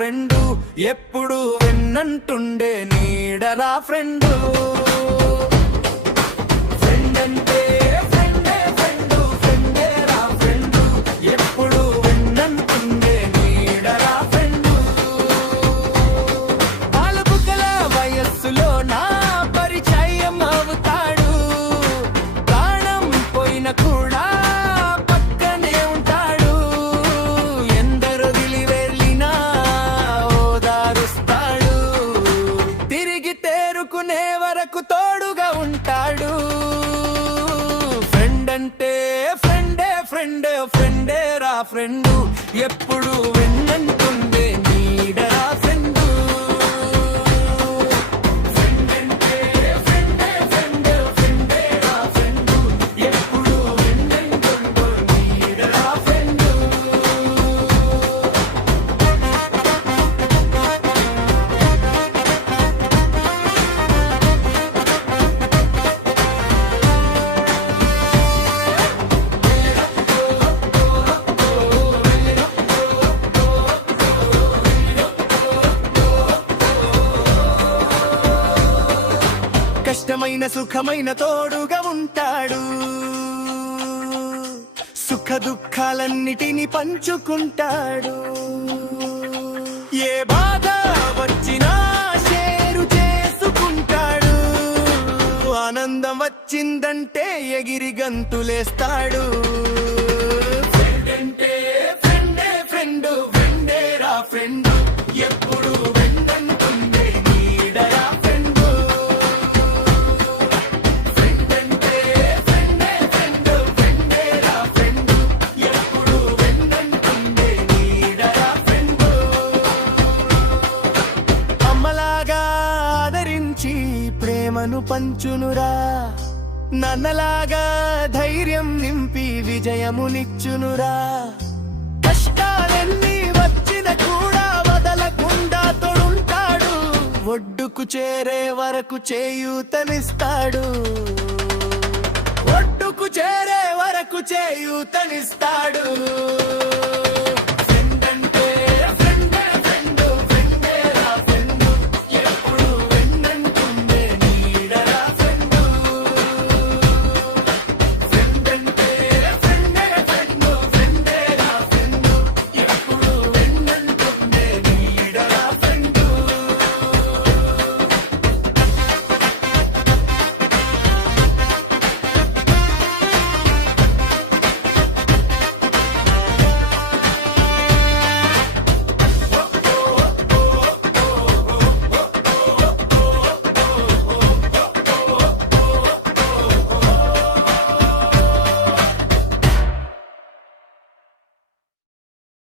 Friend, ఎప్పుడు వెన్నంటుండే నీడరా friend. కూడా పక్కనే ఉంటాడు, ఎందరు దిలివెళ్ళినా ఓదారుస్తాడు, తిరిగి తేరుకునే వరకు తోడుగా ఉంటాడు. ఫ్రెండ్ అంటే ఫ్రెండే, ఫ్రెండే ఫ్రెండే రా ఫ్రెండు, ఎప్పుడు వెన్నంటుండే నీడరా ఫ్రెండు. కష్టమైన సుఖమైన తోడుగా ఉంటాడు, సుఖ దుఃఖాలన్నిటిని పంచుకుంటాడు, ఏ బాధ వచ్చినా షేరు చేసుకుంటాడు, ఆనందం వచ్చిందంటే ఎగిరి గంతులేస్తాడు. ఫ్రెండ్ అంటే ఫ్రెండే, ఫ్రెండు ఫ్రెండే రా ఫ్రెండు, ఎప్పుడు వెన్నంటుండే నీడరా ఫ్రెండు. ప్రేమను పంచునురా, నన్నలాగా ధైర్యం నింపి విజయమునిచ్చునురా, కష్టాలెన్ని వచ్చిన కూడా వదలకుండా తోడుంటాడు, ఒడ్డుకు చేరే వరకు చేయూతనిస్తాడు, ఒడ్డుకు చేరే వరకు చేయూతనిస్తాడు.